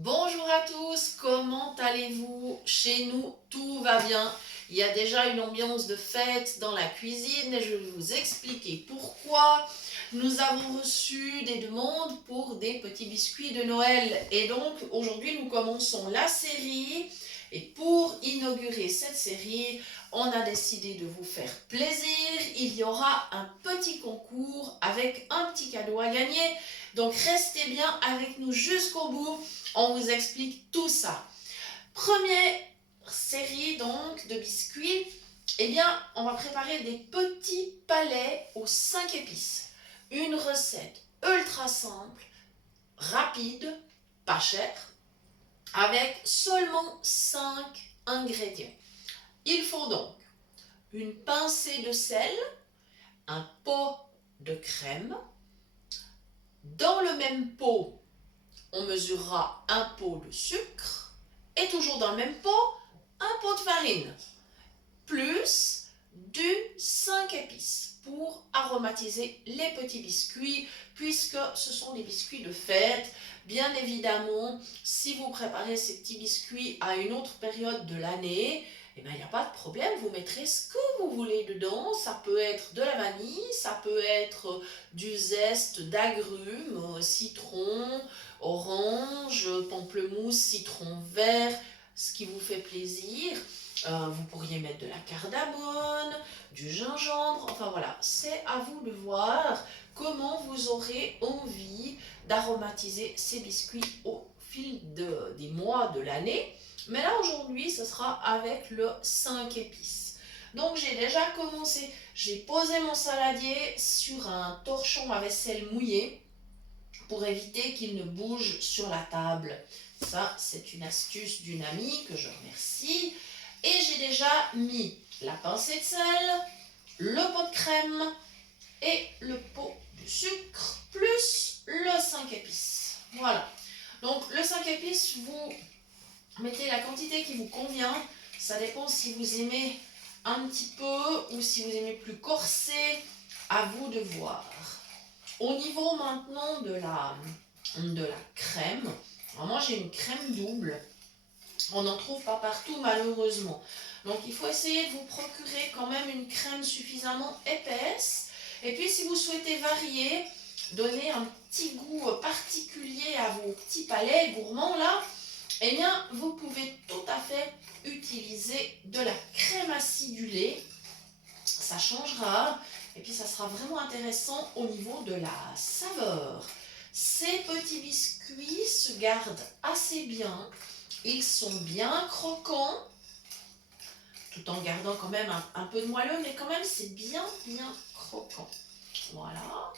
Bonjour à tous, comment allez-vous? Chez nous, tout va bien. Il y a déjà une ambiance de fête dans la cuisine et je vais vous expliquer pourquoi. Nous avons reçu des demandes pour des petits biscuits de Noël et donc aujourd'hui nous commençons la série et pour inaugurer cette série, on a décidé de vous faire plaisir. Il y aura un petit concours avec un petit cadeau à gagner. Donc restez bien avec nous jusqu'au bout. On vous explique tout ça. Première série donc de biscuits. Eh bien, on va préparer des petits palets aux 5 épices. Une recette ultra simple, rapide, pas chère, avec seulement 5 ingrédients. Il faut donc une pincée de sel, un pot de crème. Dans le même pot, on mesurera un pot de sucre et toujours dans le même pot, un pot de farine, plus du 5 épices pour aromatiser les petits biscuits, puisque ce sont des biscuits de fête. Bien évidemment, si vous préparez ces petits biscuits à une autre période de l'année, eh bien, il n'y a pas de problème, vous mettrez ce que vous voulez dedans. Ça peut être de la vanille, ça peut être du zeste d'agrumes, citron, orange, pamplemousse, citron vert, ce qui vous fait plaisir. Vous pourriez mettre de la cardamone, du gingembre, enfin voilà, c'est à vous de voir comment vous aurez envie d'aromatiser ces biscuits au fil des mois de l'année. Mais là aujourd'hui, ce sera avec le 5 épices. Donc j'ai déjà commencé, j'ai posé mon saladier sur un torchon à vaisselle mouillée pour éviter qu'il ne bouge sur la table. Ça, c'est une astuce d'une amie que je remercie. Et j'ai déjà mis la pincée de sel, le pot de crème et le pot de sucre, plus le 5 épices. Voilà. Donc le 5 épices, vous mettez la quantité qui vous convient. Ça dépend si vous aimez un petit peu ou si vous aimez plus corsé. À vous de voir. Au niveau maintenant de la crème, alors moi j'ai une crème double. On n'en trouve pas partout malheureusement. Donc il faut essayer de vous procurer quand même une crème suffisamment épaisse. Et puis si vous souhaitez varier, donner un petit goût particulier à vos petits palais gourmands là, eh bien vous pouvez tout à fait utiliser de la crème acidulée. Ça changera et puis ça sera vraiment intéressant au niveau de la saveur. Ces petits biscuits se gardent assez bien. Ils sont bien croquants, tout en gardant quand même un peu de moelleux, mais quand même c'est bien croquant. Voilà.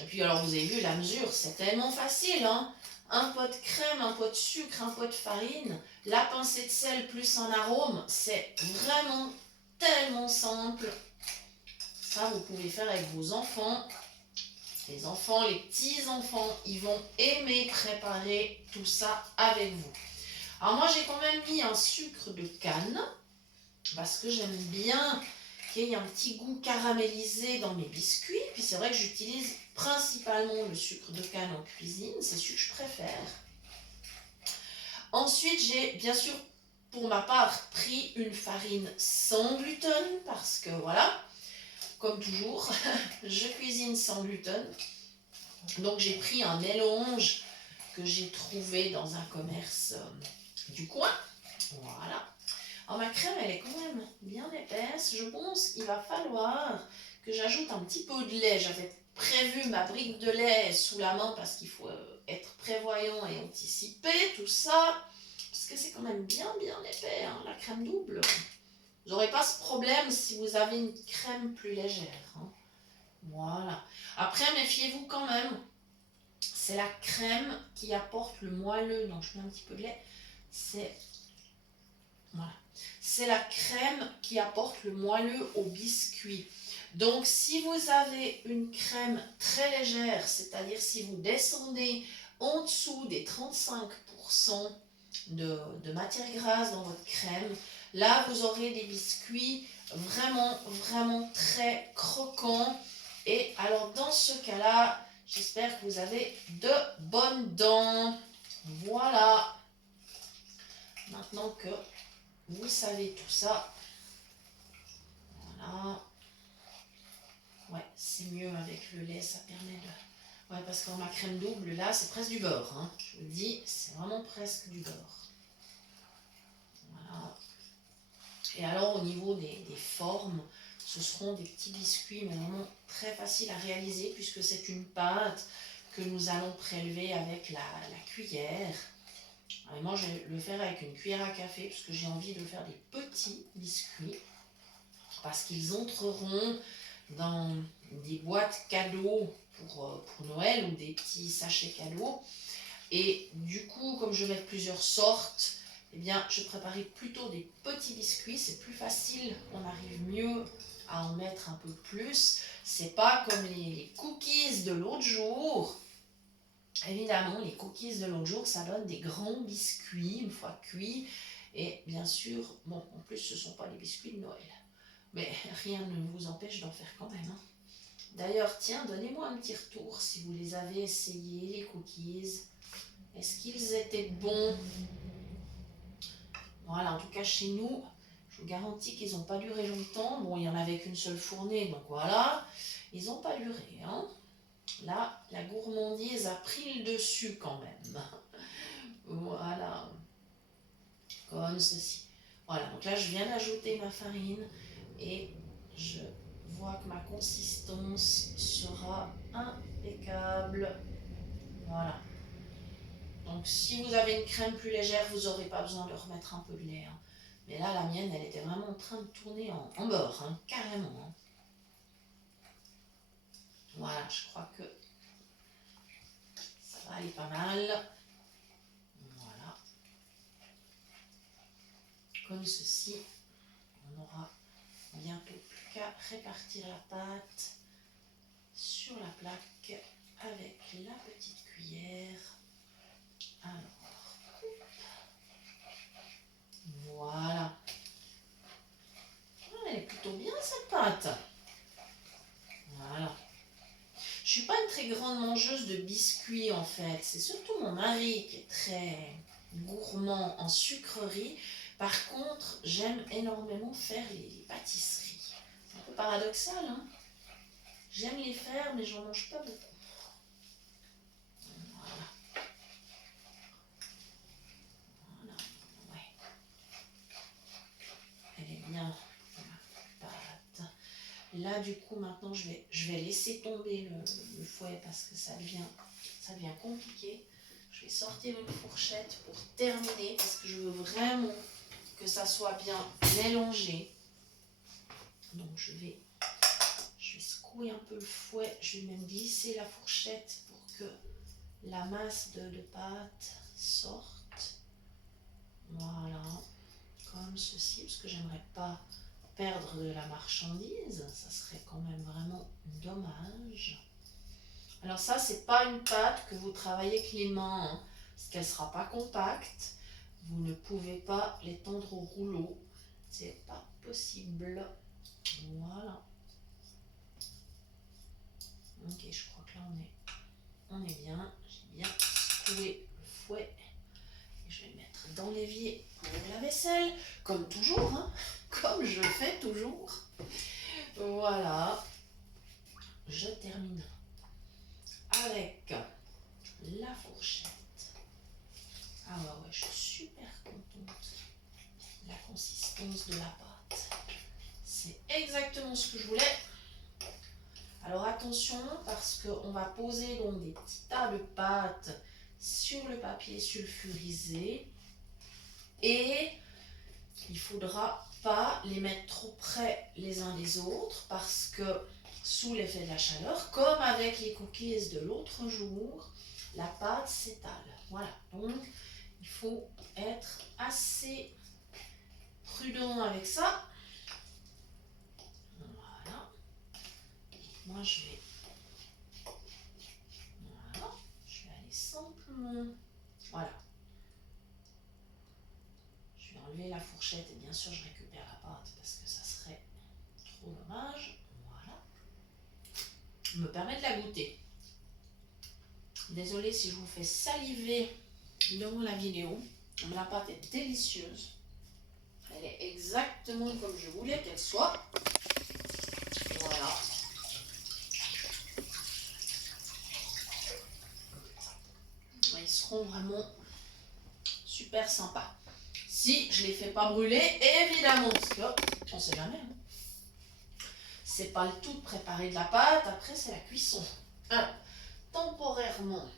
Et puis alors vous avez vu la mesure, c'est tellement facile, hein. Un pot de crème, un pot de sucre, un pot de farine, la pincée de sel plus un arôme, c'est vraiment tellement simple. Ça, vous pouvez faire avec vos enfants. Les enfants, les petits-enfants, ils vont aimer préparer tout ça avec vous. Alors moi, j'ai quand même mis un sucre de canne parce que j'aime bien qu'il y ait un petit goût caramélisé dans mes biscuits. Puis c'est vrai que j'utilise principalement le sucre de canne en cuisine. C'est celui que je préfère. Ensuite, j'ai bien sûr, pour ma part, pris une farine sans gluten parce que voilà, comme toujours, je cuisine sans gluten. Donc j'ai pris un mélange que j'ai trouvé dans un commerce du coin. Voilà. Alors ma crème, elle est quand même bien épaisse. Je pense qu'il va falloir que j'ajoute un petit peu de lait. J'avais prévu ma brique de lait sous la main parce qu'il faut être prévoyant et anticiper tout ça. Parce que c'est quand même bien épais, hein, la crème double. Vous n'aurez pas ce problème si vous avez une crème plus légère. Hein. Voilà. Après, méfiez-vous quand même. C'est la crème qui apporte le moelleux. Donc, je mets un petit peu de lait. Voilà. C'est la crème qui apporte le moelleux au biscuit. Donc, si vous avez une crème très légère, c'est-à-dire si vous descendez en dessous des 35% de matière grasse dans votre crème, là, vous aurez des biscuits vraiment très croquants. Et alors, dans ce cas-là, j'espère que vous avez de bonnes dents. Voilà. maintenant que vous savez tout ça, voilà. Ouais, c'est mieux avec le lait, ça permet de... Ouais, parce qu'en ma crème double, là, c'est presque du beurre, hein. Je vous le dis, c'est vraiment presque du beurre. Voilà. Et alors, au niveau des formes, ce seront des petits biscuits, mais vraiment très faciles à réaliser, puisque c'est une pâte que nous allons prélever avec la cuillère. Et moi, je vais le faire avec une cuillère à café, parce que j'ai envie de faire des petits biscuits, parce qu'ils entreront dans des boîtes cadeaux pour Noël, ou des petits sachets cadeaux. Et du coup, comme je vais mettre plusieurs sortes, eh bien, je préparais plutôt des petits biscuits. C'est plus facile, on arrive mieux à en mettre un peu plus. C'est pas comme les cookies de l'autre jour. Évidemment, les cookies de l'autre jour, ça donne des grands biscuits une fois cuits. Et bien sûr, bon, en plus, ce ne sont pas les biscuits de Noël. Mais rien ne vous empêche d'en faire quand même, hein. D'ailleurs, tiens, donnez-moi un petit retour si vous les avez essayés, les cookies. Est-ce qu'ils étaient bons? Voilà, en tout cas chez nous, je vous garantis qu'ils n'ont pas duré longtemps. Bon, il n'y en avait qu'une seule fournée, donc voilà. Ils n'ont pas duré, hein. Là, la gourmandise a pris le dessus quand même. Voilà, comme ceci. Voilà, donc là, je viens d'ajouter ma farine et je vois que ma consistance sera impeccable. Voilà. Donc, si vous avez une crème plus légère, vous n'aurez pas besoin de remettre un peu de lait, hein. Mais là, la mienne, elle était vraiment en train de tourner en beurre, hein, carrément, hein. Voilà, je crois que ça va aller pas mal. Voilà. Comme ceci, on aura bientôt plus qu'à répartir la pâte sur la plaque avec la petite cuillère. Alors, voilà. Elle est plutôt bien cette pâte. Voilà. Je suis pas une très grande mangeuse de biscuits en fait. C'est surtout mon mari qui est très gourmand en sucreries. Par contre, j'aime énormément faire les pâtisseries. C'est un peu paradoxal, hein. J'aime les faire, mais j'en mange pas beaucoup. Voilà. Voilà. Ouais. Elle est bien, ma pâte. Là, du coup, maintenant, je vais laisser tomber le fouet parce que ça devient compliqué. Je vais sortir une fourchette pour terminer parce que je veux vraiment que ça soit bien mélangé. Donc, je vais secouer un peu le fouet. Je vais même glisser la fourchette pour que la masse de pâte sorte. Voilà, comme ceci, parce que j'aimerais pas perdre de la marchandise, ça serait quand même vraiment dommage. Alors ça, c'est pas une pâte que vous travaillez avec les mains, hein, parce qu'elle sera pas compacte. Vous ne pouvez pas l'étendre au rouleau, c'est pas possible. Voilà. Ok, je crois que là on est bien. J'ai bien secoué le fouet. Et je vais le mettre dans l'évier pour la vaisselle, comme toujours, hein, comme je fais toujours. Voilà. Je termine avec la fourchette. Ah ouais, je suis super contente. La consistance de la pâte. C'est exactement ce que je voulais. Alors attention, parce qu'on va poser donc des petits tas de pâtes sur le papier sulfurisé. Et il ne faudra pas les mettre trop près les uns des autres parce que sous l'effet de la chaleur, comme avec les cookies de l'autre jour, la pâte s'étale. Voilà, donc il faut être assez prudent avec ça. Voilà. Moi je vais aller simplement. Voilà. Je vais enlever la fourchette et bien sûr je récupère la pâte parce que ça serait trop dommage. Voilà. Je me permets de la goûter. Désolée si je vous fais saliver devant la vidéo. Mais la pâte est délicieuse. Elle est exactement comme je voulais qu'elle soit. Voilà. Ils seront vraiment super sympas. Si je ne les fais pas brûler, évidemment, parce qu'on ne sait jamais. Hein. C'est pas le tout de préparer de la pâte, après c'est la cuisson. Alors, temporairement,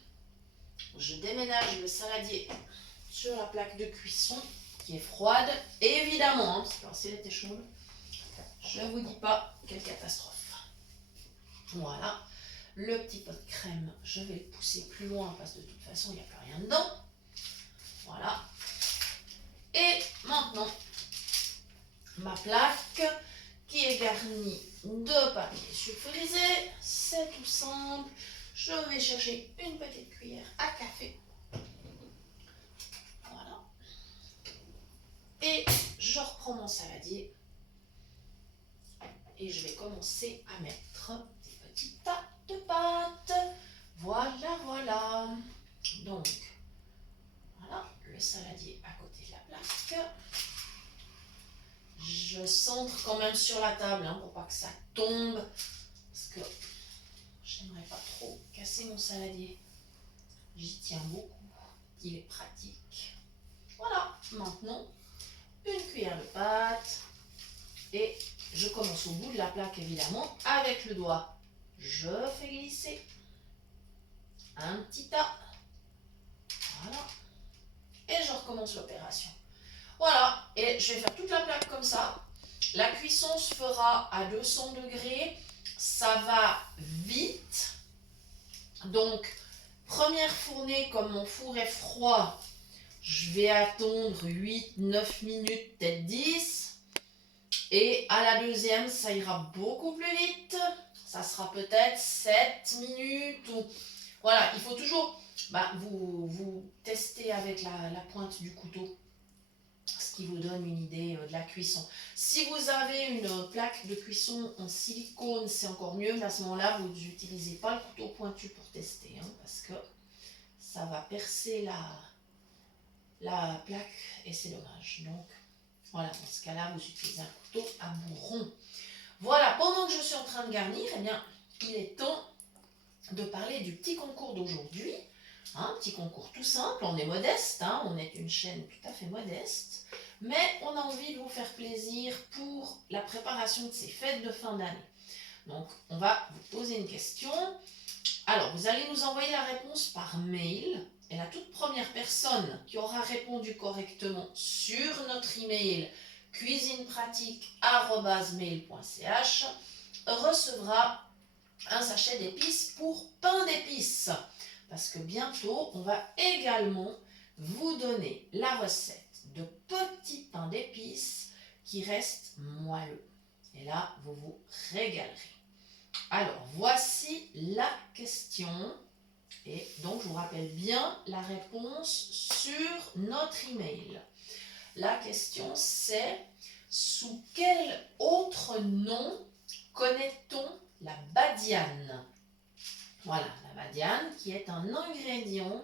je déménage le saladier sur la plaque de cuisson qui est froide. Évidemment, hein, parce que si elle était chaude, je ne vous dis pas quelle catastrophe. Voilà. Le petit pot de crème, je vais le pousser plus loin parce que de toute façon, il n'y a plus rien dedans. Voilà. Et maintenant, ma plaque qui est garnie de papier sulfurisé. C'est tout simple. Je vais chercher une petite cuillère à café. Voilà. Et je reprends mon saladier. Et je vais commencer à mettre des petits tas de pâte. Voilà, voilà. Donc, voilà, le saladier à côté de la plaque. Je centre quand même sur la table hein, pour pas que ça tombe. Parce que j'aimerais pas trop casser mon saladier. J'y tiens beaucoup. Il est pratique. Voilà, maintenant, une cuillère de pâte. Et je commence au bout de la plaque évidemment. Avec le doigt, je fais glisser un petit tas. Voilà. Et je recommence l'opération. Voilà, et je vais faire toute la plaque comme ça. La cuisson se fera à 200 degrés. Ça va vite. Donc, première fournée, comme mon four est froid, je vais attendre 8-9 minutes, peut-être 10. Et à la deuxième, ça ira beaucoup plus vite. Ça sera peut-être 7 minutes. Ou... Voilà, il faut toujours vous tester avec la pointe du couteau. Ce qui vous donne une idée de la cuisson. Si vous avez une plaque de cuisson en silicone, c'est encore mieux, mais à ce moment-là, vous n'utilisez pas le couteau pointu pour tester, hein, parce que ça va percer la plaque et c'est dommage. Donc, voilà, dans ce cas-là, vous utilisez un couteau à bourron. Voilà, pendant que je suis en train de garnir, eh bien, il est temps de parler du petit concours d'aujourd'hui. Un petit concours tout simple, on est modeste, hein, on est une chaîne tout à fait modeste, mais on a envie de vous faire plaisir pour la préparation de ces fêtes de fin d'année. Donc, on va vous poser une question. Alors, vous allez nous envoyer la réponse par mail, et la toute première personne qui aura répondu correctement sur notre email cuisinepratique@mail.ch recevra un sachet d'épices pour pain d'épices. Parce que bientôt, on va également vous donner la recette de petits pains d'épices qui restent moelleux. Et là, vous vous régalerez. Alors, voici la question. Et donc, je vous rappelle bien la réponse sur notre email. La question, c'est sous quel autre nom connaît-on la badiane? Voilà, la badiane qui est un ingrédient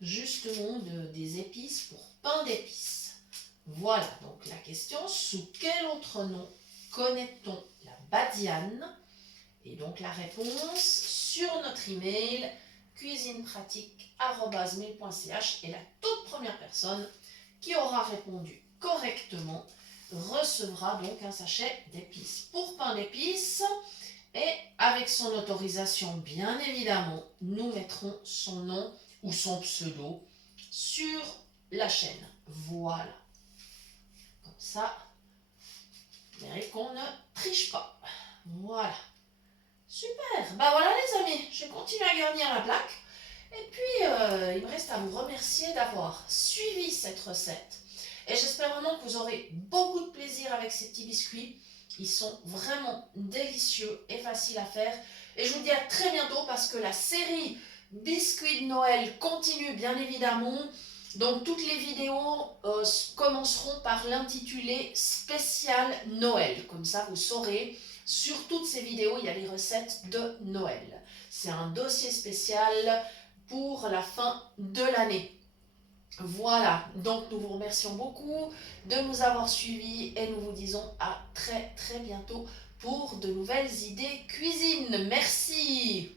justement des épices pour pain d'épices. Voilà, donc la question, sous quel autre nom connaît-on la badiane? Et donc la réponse sur notre email cuisinepratique@mail.ch, et la toute première personne qui aura répondu correctement recevra donc un sachet d'épices pour pain d'épices. Et avec son autorisation, bien évidemment, nous mettrons son nom ou son pseudo sur la chaîne. Voilà. Comme ça, vous verrez qu'on ne triche pas. Voilà. Super. Bah voilà les amis, je continue à garnir la plaque. Et puis, il me reste à vous remercier d'avoir suivi cette recette. Et j'espère vraiment que vous aurez beaucoup de plaisir avec ces petits biscuits. Ils sont vraiment délicieux et faciles à faire. Et je vous dis à très bientôt parce que la série Biscuits de Noël continue bien évidemment. Donc toutes les vidéos commenceront par l'intitulé spécial Noël. Comme ça vous saurez, sur toutes ces vidéos il y a les recettes de Noël. C'est un dossier spécial pour la fin de l'année. Voilà, donc nous vous remercions beaucoup de nous avoir suivis et nous vous disons à très très bientôt pour de nouvelles idées cuisine. Merci.